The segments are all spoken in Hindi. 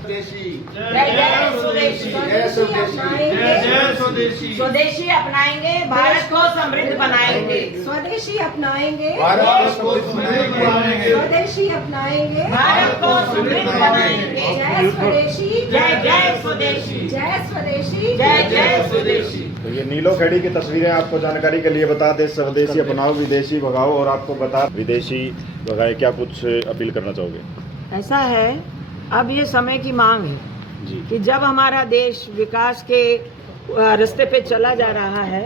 स्वदेशी जय जय स्वदेशी, जय स्वदेशी जय स्वदेशी, स्वदेशी अपनाएंगे, भारत को समृद्ध बनाएंगे। स्वदेशी अपनाएंगे, भारत को समृद्ध बनाएंगे, स्वदेशी अपनाएंगे, भारत को समृद्ध बनाएंगे। जय स्वदेशी, जय जय स्वदेशी, जय स्वदेशी, जय जय स्वदेशी। तो ये नीलोखेड़ी की तस्वीरें आपको जानकारी के लिए बता दें, स्वदेशी अपनाओ विदेशी भगाओ। और आपको बता विदेशी भगाए, क्या कुछ अपील करना चाहोगे? ऐसा है, अब ये समय की मांग है जी कि जब हमारा देश विकास के रास्ते पे चला जा रहा है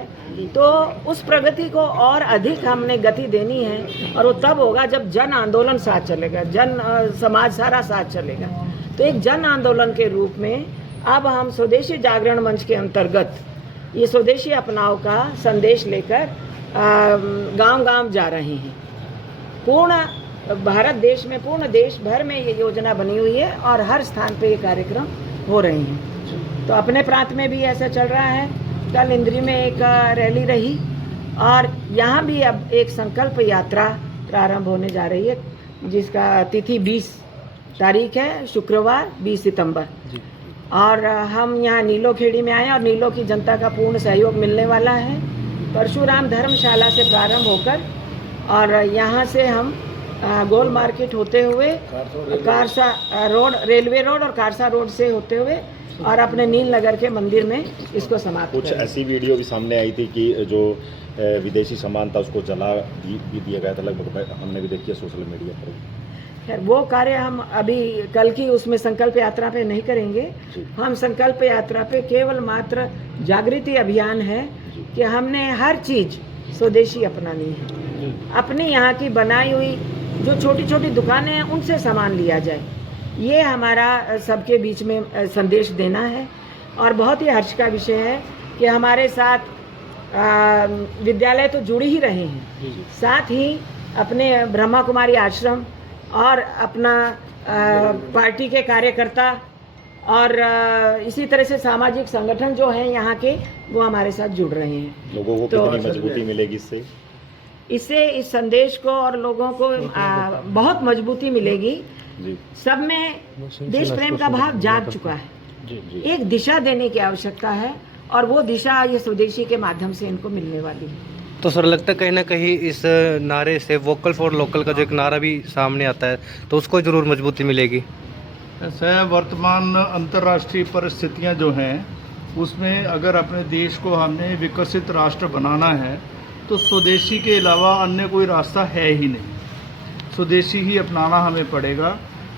तो उस प्रगति को और अधिक हमने गति देनी है, और वो तब होगा जब जन आंदोलन साथ चलेगा, समाज सारा साथ चलेगा। तो एक जन आंदोलन के रूप में अब हम स्वदेशी जागरण मंच के अंतर्गत ये स्वदेशी अपनाओ का संदेश लेकर गांव-गांव जा रहे हैं। पूर्ण भारत देश में, पूर्ण देश भर में ये योजना बनी हुई है और हर स्थान पे ये कार्यक्रम हो रहे हैं। तो अपने प्रांत में भी ऐसा चल रहा है। कल इंद्री में एक रैली रही और यहाँ भी अब एक संकल्प यात्रा प्रारंभ होने जा रही है, जिसका तिथि 20 तारीख है, शुक्रवार 20 सितंबर। और हम यहाँ नीलोखेड़ी में आए और नीलो की जनता का पूर्ण सहयोग मिलने वाला है। परशुराम धर्मशाला से प्रारंभ होकर और यहाँ से हम गोल मार्केट होते हुए कारसा रोड, रेलवे रोड और कारसा रोड से होते हुए और अपने नील नगर के मंदिर में इसको समाप्त कुछ करेंगे। ऐसी वीडियो भी सामने आई थी कि जो विदेशी सामान था उसको जला भी दिया गया था, लगभग हमने भी देखी है सोशल मीडिया पर। खैर वो कार्य हम अभी कल की उसमें संकल्प यात्रा पे नहीं करेंगे। हम संकल्प यात्रा पे केवल मात्र जागृति अभियान है कि हमने हर चीज स्वदेशी अपनानी है। अपनी यहाँ की बनाई हुई जो छोटी छोटी दुकानें हैं उनसे सामान लिया जाए, ये हमारा सबके बीच में संदेश देना है। और बहुत ही हर्ष का विषय है कि हमारे साथ विद्यालय तो जुड़ ही रहे हैं, साथ ही अपने ब्रह्मा कुमारी आश्रम और अपना पार्टी के कार्यकर्ता और इसी तरह से सामाजिक संगठन जो हैं यहाँ के, वो हमारे साथ जुड़ रहे हैं। लोगों को तो कितनी मजबूती मिलेगी इससे? इस संदेश को और लोगों को बहुत मजबूती मिलेगी। जी सब में देश प्रेम का भाव जाग चुका है। एक दिशा देने की आवश्यकता है और वो दिशा ये स्वदेशी के माध्यम से इनको मिलने वाली है। तो सर लगता है कहीं ना कहीं इस नारे से वोकल फॉर लोकल का जो एक नारा भी सामने आता है तो उसको जरूर मजबूती मिलेगी। ऐसा है, वर्तमान अंतर्राष्ट्रीय परिस्थितियां जो हैं उसमें अगर अपने देश को हमने विकसित राष्ट्र बनाना है तो स्वदेशी के अलावा अन्य कोई रास्ता है ही नहीं। स्वदेशी ही अपनाना हमें पड़ेगा,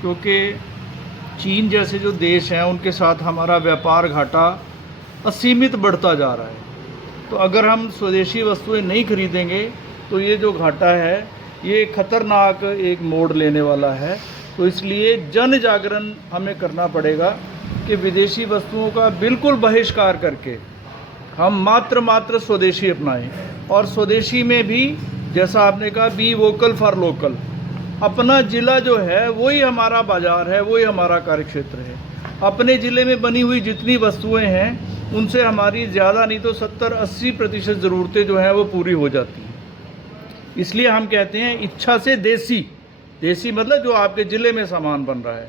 क्योंकि चीन जैसे जो देश हैं उनके साथ हमारा व्यापार घाटा असीमित बढ़ता जा रहा है। तो अगर हम स्वदेशी वस्तुएं नहीं खरीदेंगे तो ये जो घाटा है ये खतरनाक एक मोड़ लेने वाला है। तो इसलिए जन जागरण हमें करना पड़ेगा कि विदेशी वस्तुओं का बिल्कुल बहिष्कार करके हम मात्र स्वदेशी अपनाएं। और स्वदेशी में भी जैसा आपने कहा, बी वोकल फॉर लोकल। अपना ज़िला जो है वही हमारा बाज़ार है, वही हमारा कार्यक्षेत्र है। अपने ज़िले में बनी हुई जितनी वस्तुएं हैं उनसे हमारी ज़्यादा नहीं तो 70-80% ज़रूरतें जो हैं वो पूरी हो जाती हैं। इसलिए हम कहते हैं इच्छा से देसी। देसी मतलब जो आपके ज़िले में सामान बन रहा है,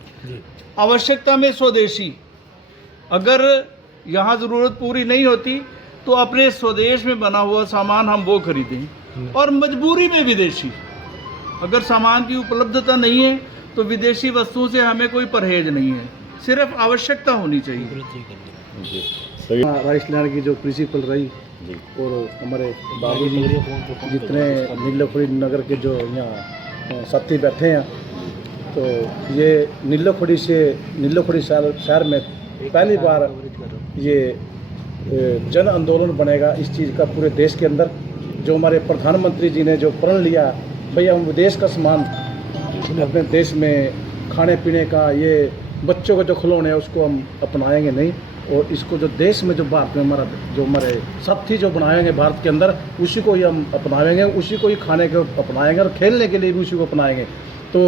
आवश्यकता में स्वदेशी। अगर यहाँ ज़रूरत पूरी नहीं होती तो अपने स्वदेश में बना हुआ सामान हम वो खरीदें। और मजबूरी में विदेशी, अगर सामान की उपलब्धता नहीं है तो विदेशी वस्तुओं से हमें कोई परहेज नहीं है, सिर्फ आवश्यकता होनी चाहिए। राइसलैंड की जो प्रिंसिपल रही और हमारे बाबू जी जितने नीलोखेड़ी नगर के जो यहाँ साथी बैठे हैं, तो ये नीलोखेड़ी शहर में पहली बार ये जन आंदोलन बनेगा इस चीज़ का पूरे देश के अंदर। जो हमारे प्रधानमंत्री जी ने जो प्रण लिया, भैया हम विदेश का सामान अपने देश में खाने पीने का, ये बच्चों का जो खिलौने हैं उसको हम अपनाएंगे नहीं, और इसको जो देश में जो भारत में हमारे साथी जो बनाएंगे भारत के अंदर, उसी को ही हम अपनाएंगे, उसी को ही खाने को अपनाएंगे और खेलने के लिए भी उसी को अपनाएंगे। तो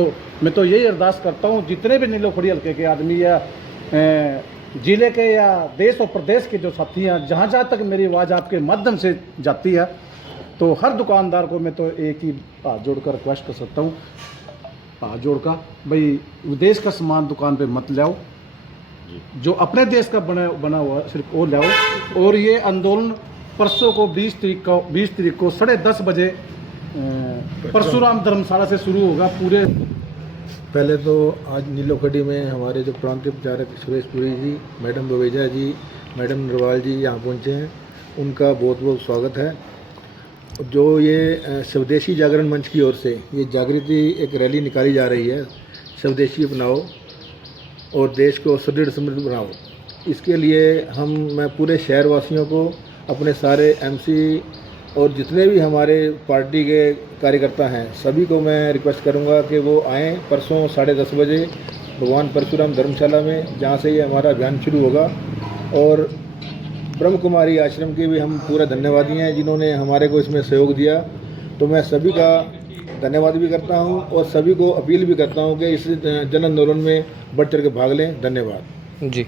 मैं तो यही अरदास करता हूँ जितने भी नीलोखेड़ी हल्के के आदमी या ज़िले के या देश और प्रदेश के जो साथी हैं, जहाँ तक मेरी आवाज़ आपके माध्यम से जाती है, तो हर दुकानदार को मैं तो एक ही हाथ जोड़कर रिक्वेस्ट कर सकता हूँ, हाथ जोड़ का, भाई विदेश का सामान दुकान पे मत लाओ। जो अपने देश का बना हुआ सिर्फ वो लाओ। और ये आंदोलन परसों को 20 तारीख को 10:30 बजे परशुराम धर्मशाला से शुरू होगा। पूरे पहले तो आज नीलोखड़ी में हमारे जो प्रांतीय प्रचारक सुरेश पुरी जी, मैडम बवेजा जी, मैडम नरवाल जी यहाँ पहुँचे हैं, उनका बहुत बहुत स्वागत है। जो ये स्वदेशी जागरण मंच की ओर से ये जागृति एक रैली निकाली जा रही है, स्वदेशी अपनाओ और देश को सुदृढ़ समृद्ध बनाओ। इसके लिए मैं पूरे शहरवासियों को, अपने सारे एमसी और जितने भी हमारे पार्टी के कार्यकर्ता हैं, सभी को मैं रिक्वेस्ट करूंगा कि वो आएँ परसों 10:30 बजे भगवान परशुराम धर्मशाला में, जहां से ये हमारा अभियान शुरू होगा। और ब्रह्म कुमारी आश्रम के भी हम पूरा धन्यवादी हैं जिन्होंने हमारे को इसमें सहयोग दिया। तो मैं सभी का धन्यवाद भी करता हूं और सभी को अपील भी करता हूं कि इस जन आंदोलन में बढ़ चढ़ के भाग लें। धन्यवाद जी।